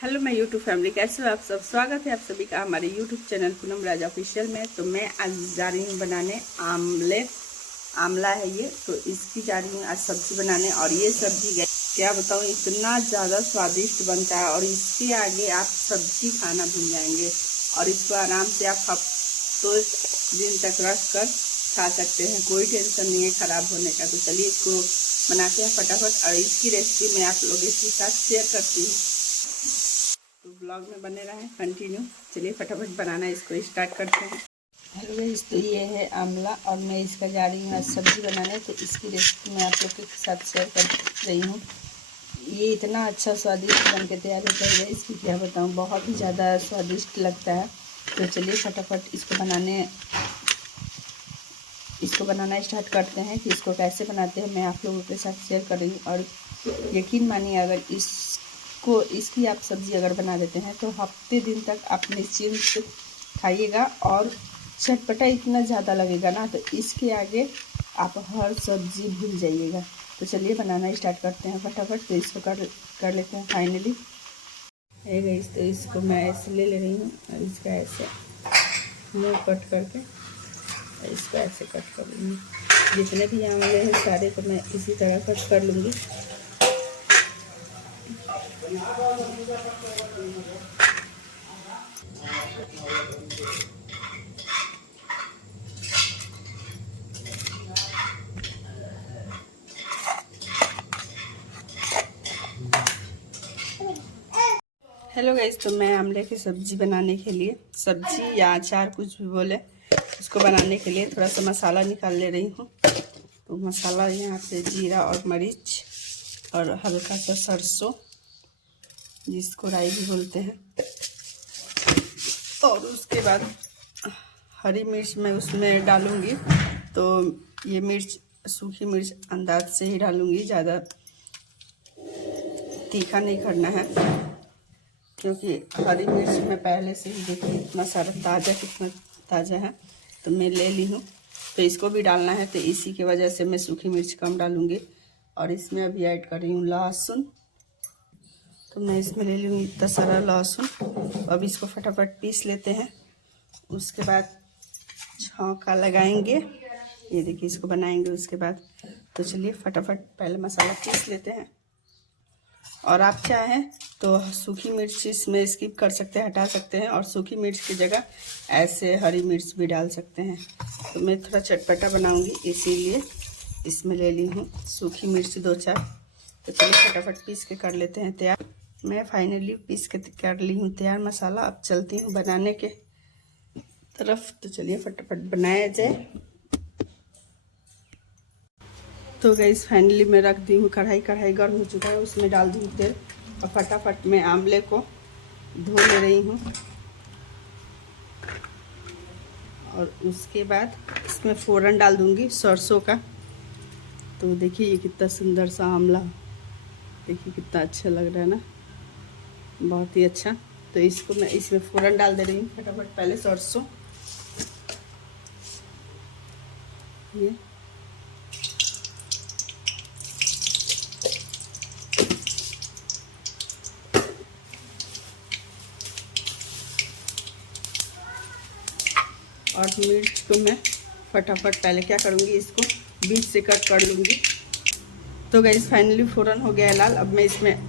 Hello मैं YouTube family, कैसे हो आप सब। स्वागत है आप सभी का हमारे यूट्यूब चैनल पूनम राजा ऑफिशियल में। तो मैं आज जा रही हूँ बनाने आमला है ये, तो इसकी जा रही हूँ आज सब्जी बनाने। और ये सब्जी क्या बताऊँ, इतना ज़्यादा स्वादिष्ट बनता है और इसके आगे आप सब्जी खाना भूल जाएंगे। और इसको आराम से आप हफ्तों दिन तक रख कर खा सकते हैं, कोई टेंशन नहीं है ख़राब होने का। तो चलिए इसको बनाते हैं फटाफट, और इसकी रेसिपी मैं आप लोगों के साथ शेयर करती हूँ, तो ब्लॉग में बने रहें कंटिन्यू। चलिए फटाफट बनाना इसको स्टार्ट करते हैं। हेलो गाइस, तो ये है आमला और मैं इसका जा रही हूँ आज सब्जी बनाने। तो इसकी रेसिपी मैं आप लोग के साथ शेयर कर रही हूँ। ये इतना अच्छा स्वादिष्ट बन के तैयार होता है इसकी क्या बताऊँ, बहुत ही ज़्यादा स्वादिष्ट लगता है। तो चलिए फटाफट इसको बनाना स्टार्ट करते हैं। कि इसको कैसे बनाते हैं मैं आप लोगों के साथ शेयर कर रही हूँ। और यकीन मानिए, अगर इसकी आप सब्ज़ी अगर बना देते हैं तो हफ्ते दिन तक आप निश्चिंत खाइएगा। और चटपटा इतना ज़्यादा लगेगा ना, तो इसके आगे आप हर सब्ज़ी भूल जाइएगा। तो चलिए बनाना स्टार्ट करते हैं फटाफट। तो इसको कर लेते हैं फाइनली। है गाइस, तो इसको मैं ऐसे ले रही हूँ और इसका ऐसे मुँह कट करके इसको ऐसे कट कर लूँगी। जितने भी आमले हैं सारे को मैं इसी तरह कट कर लूँगी। हेलो गाइस, तो मैं आमले की सब्ज़ी बनाने के लिए, सब्जी या अचार कुछ भी बोले, उसको बनाने के लिए थोड़ा सा मसाला निकाल ले रही हूँ। तो मसाला यहाँ पे जीरा और मरीच और हल्का सा सरसों, जिसको राई भी बोलते हैं। और उसके बाद हरी मिर्च मैं उसमें डालूँगी। तो ये मिर्च, सूखी मिर्च अंदाज से ही डालूँगी, ज़्यादा तीखा नहीं करना है, क्योंकि हरी मिर्च में पहले से ही देखिए इतना सारा कितना ताज़ा है, तो मैं ले ली हूँ। तो इसको भी डालना है, तो इसी की वजह से मैं सूखी मिर्च कम डालूँगी। और इसमें अभी ऐड कर रही हूँ लहसुन। तो मैं इसमें ले लूँगी इतना सारा लहसुन। अब इसको फटाफट पीस लेते हैं, उसके बाद छौंका लगाएंगे। ये देखिए इसको बनाएंगे उसके बाद। तो चलिए फटाफट पहले मसाला पीस लेते हैं। और आप चाहें तो सूखी मिर्च इसमें स्किप कर सकते हैं, हटा सकते हैं, और सूखी मिर्च की जगह ऐसे हरी मिर्च भी डाल सकते हैं। तो मैं थोड़ा चटपटा बनाऊंगी, इसीलिए इसमें ले ली हूँ सूखी मिर्च 2-4। तो चलिए फटाफट पीस के कर लेते हैं तैयार। मैं फाइनली पीस के कर ली हूँ तैयार मसाला। अब चलती हूँ बनाने के तरफ। तो चलिए फटाफट बनाया जाए। तो गैस फाइनली मैं रख दी हूँ कढ़ाई गर्म हो चुका है, उसमें डाल दूँ तेल। और फटाफट मैं आमले को धो ले रही हूँ। और उसके बाद इसमें फ़ौरन डाल दूँगी सरसों का। तो देखिए ये कितना सुंदर सा आमला, देखिए कितना अच्छा लग रहा है ना, बहुत ही अच्छा। तो इसको मैं इसमें फ़ौरन डाल दे रही हूँ फटाफट। पहले सरसों, ये और मिर्च को मैं फटाफट पहले क्या करूँगी, इसको बीच से कट कर लूँगी। तो गैस फाइनली फ़ौरन हो गया है लाल। अब मैं इसमें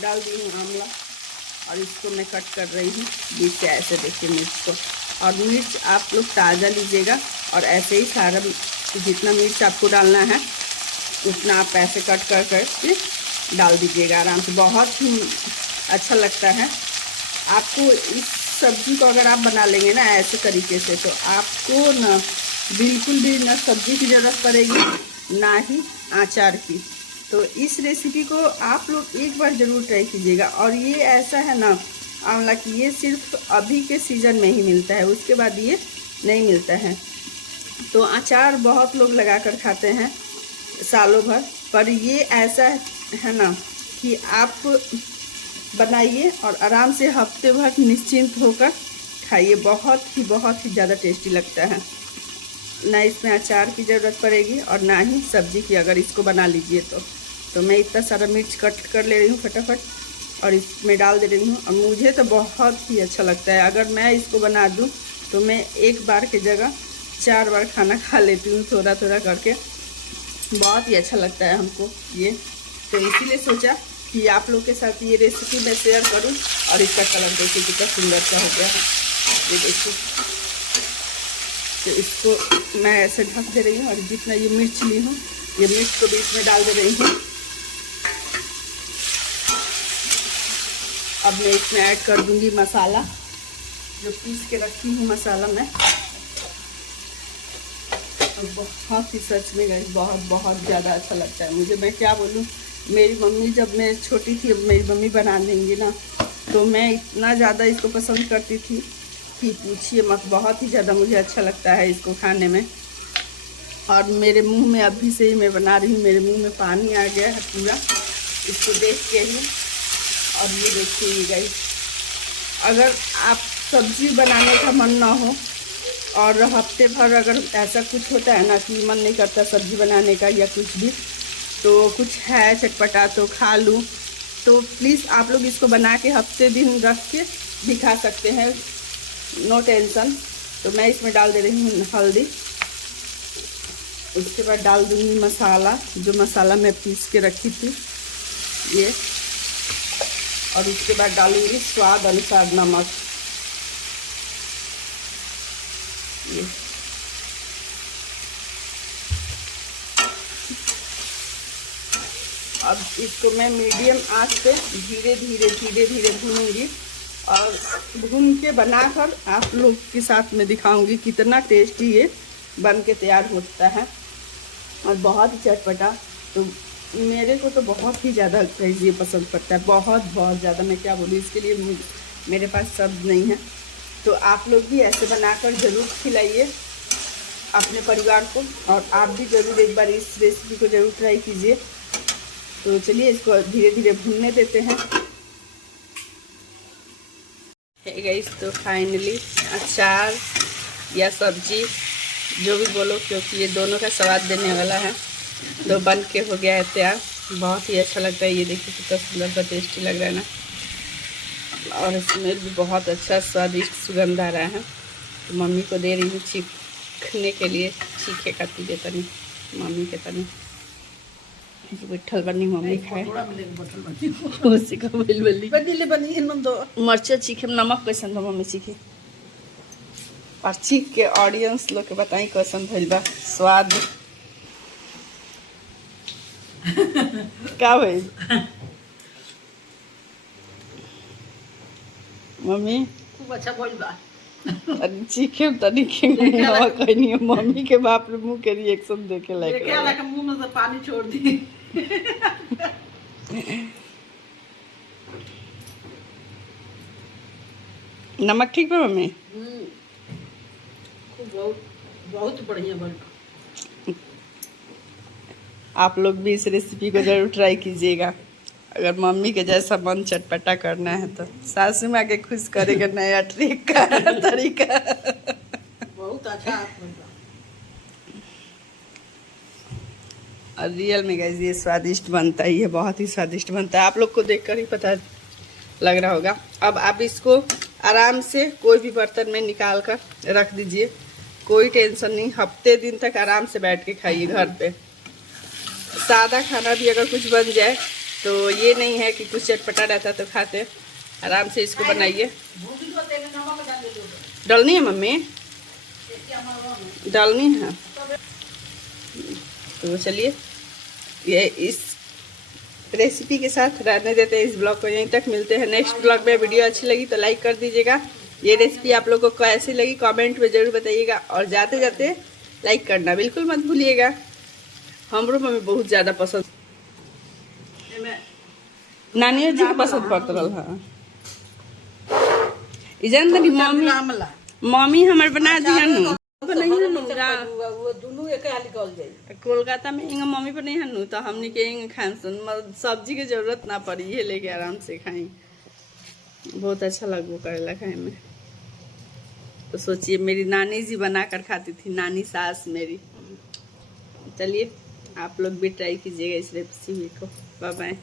डाल दी हूँ आमला, और इसको मैं कट कर रही हूँ बीच से ऐसे। देखिए मिर्च को, और मिर्च आप लोग ताज़ा लीजिएगा, और ऐसे ही सारा जितना मिर्च आपको डालना है उतना आप ऐसे कट कर करके डाल दीजिएगा आराम से। बहुत ही अच्छा लगता है आपको। इस सब्जी को अगर आप बना लेंगे ना ऐसे तरीके से, तो आपको ना बिल्कुल भी ना सब्जी की ज़रूरत पड़ेगी, ना ही अचार की। तो इस रेसिपी को आप लोग एक बार ज़रूर ट्राई कीजिएगा। और ये ऐसा है ना आंवला की, ये सिर्फ अभी के सीज़न में ही मिलता है, उसके बाद ये नहीं मिलता है। तो अचार बहुत लोग लगा कर खाते हैं सालों भर, पर ये ऐसा है ना कि आप बनाइए और आराम से हफ्ते भर निश्चिंत होकर खाइए। बहुत ही ज़्यादा टेस्टी लगता है। ना इसमें अचार की ज़रूरत पड़ेगी और ना ही सब्जी की, अगर इसको बना लीजिए तो। तो मैं इतना सारा मिर्च कट कर ले रही हूँ फटाफट और इसमें डाल दे रही हूँ। और मुझे तो बहुत ही अच्छा लगता है। अगर मैं इसको बना दूँ तो मैं एक बार की जगह 4 बार खाना खा लेती हूँ थोड़ा थोड़ा करके। बहुत ही अच्छा लगता है हमको ये, तो इसीलिए सोचा कि आप लोग के साथ ये रेसिपी मैं शेयर करूं। और इसका कलर देखिए कितना सुंदर सा हो गया है, ये देखिए। तो इसको मैं ऐसे ढक दे रही हूँ और जितना ये मिर्च ली हूँ ये मिर्च को भी इसमें डाल दे रही हूँ। अब मैं इसमें ऐड कर दूंगी मसाला, जो पीस के रखी हूँ मसाला मैं। बहुत ही सच में गाइस बहुत ज़्यादा अच्छा लगता है मुझे। मैं क्या बोलूँ, मेरी मम्मी जब मैं छोटी थी, अब मेरी मम्मी बना देंगी ना, तो मैं इतना ज़्यादा इसको पसंद करती थी कि पूछिए मत। बहुत ही ज़्यादा मुझे अच्छा लगता है इसको खाने में। और मेरे मुंह में अभी से ही मैं बना रही हूँ, मेरे मुंह में पानी आ गया है पूरा इसको देख के ही। और ये देखिए गाइस, अगर आप सब्जी बनाने का मन ना हो और हफ्ते भर अगर ऐसा कुछ होता है ना कि मन नहीं करता सब्जी बनाने का या कुछ भी, तो कुछ है चटपटा तो खा लूँ, तो प्लीज़ आप लोग इसको बना के हफ्ते दिन रख के भी खा सकते हैं, नो टेंशन। तो मैं इसमें डाल दे रही हूँ हल्दी। उसके बाद डाल दूँगी मसाला, जो मसाला मैं पीस के रखी थी ये। और उसके बाद डालूँगी स्वाद अनुसार नमक, ये। अब इसको मैं मीडियम आंच पे धीरे धीरे भूनूंगी और भून के बनाकर आप लोग के साथ में दिखाऊंगी कितना टेस्टी ये बन के तैयार होता है और बहुत ही चटपटा। तो मेरे को तो बहुत ही ज़्यादा ये पसंद पड़ता है, बहुत ज़्यादा। मैं क्या बोलूँ, इसके लिए मेरे पास शब्द नहीं है। तो आप लोग भी ऐसे बनाकर ज़रूर खिलाइए अपने परिवार को, और आप भी ज़रूर एक बार इस रेसिपी को ज़रूर ट्राई कीजिए। तो चलिए इसको धीरे धीरे भूनने देते हैं। है गाइस, तो फाइनली अचार या सब्जी जो भी बोलो, क्योंकि ये दोनों का स्वाद देने वाला है, तो बन के हो गया है तैयार। बहुत ही अच्छा लगता है, ये देखिए कितना सुंदर सा टेस्टी लग रहा है ना, और इसमें भी बहुत अच्छा स्वादिष्ट सुगंध आ रहा है। तो मम्मी को दे रही हूँ चीखने के लिए, चीखे का तुझे तनी मम्मी के तनी बैठल बनी मम्मी खाए मर्चा चीखे नमक कैसन बा मम्मी चीखे, और चीख के ऑडियंस लोग के बताई कैसन भइल बा स्वाद का भइल मम्मी खूब अच्छा बोल बा। अरे चीखे तनी के मुंह कहनी मम्मी के बाप रे मुंह के रिएक्शन देखे लायक देखे वाला के मुंह में से पानी छोड़ दी। नमक ठीक बा मम्मी? खूब बहुत बढ़िया बन। आप लोग भी इस रेसिपी को जरूर ट्राई कीजिएगा। अगर मम्मी के जैसा मन चटपटा करना है तो सासू माँ के खुश करेगा नया ट्रिक का तरीका। बहुत अच्छा और रियल में गाइस ये स्वादिष्ट बनता ही है, बहुत ही स्वादिष्ट बनता है। आप लोग को देखकर ही पता लग रहा होगा। अब आप इसको आराम से कोई भी बर्तन में निकाल कर रख दीजिए, कोई टेंशन नहीं। हफ्ते दिन तक आराम से बैठ के खाइए घर पे। सादा खाना भी अगर कुछ बन जाए तो ये नहीं है कि कुछ चटपटा रहता तो खाते। आराम से इसको बनाइए। डालनी है मम्मी, डालनी है। तो चलिए ये इस रेसिपी के साथ रहने देते हैं इस ब्लॉग को, यहीं तक। मिलते हैं नेक्स्ट ब्लॉग में। वीडियो अच्छी लगी तो लाइक कर दीजिएगा। ये रेसिपी आप लोगों को कैसी लगी कमेंट में ज़रूर बताइएगा, और जाते जाते लाइक करना बिल्कुल मत भूलिएगा। हमरो मम्मी बहुत ज़्यादा पसंद, नानियो जी के पसंद पड़ता रहा। इजन तनी मम्मी हमर बना दिया नु कोलकाता में इंग मम्मी पर नहीं हनु, तो हमनी के इंग खान सुन सब्जी के जरूरत ना पड़ी, ये लेके आराम से खाई। बहुत अच्छा लगो करेला खाए में। तो सोचिए मेरी नानी जी बना कर खाती थी, नानी सास मेरी। चलिए आप लोग भी ट्राई कीजिएगा इस रेसिपी को। Bye bye.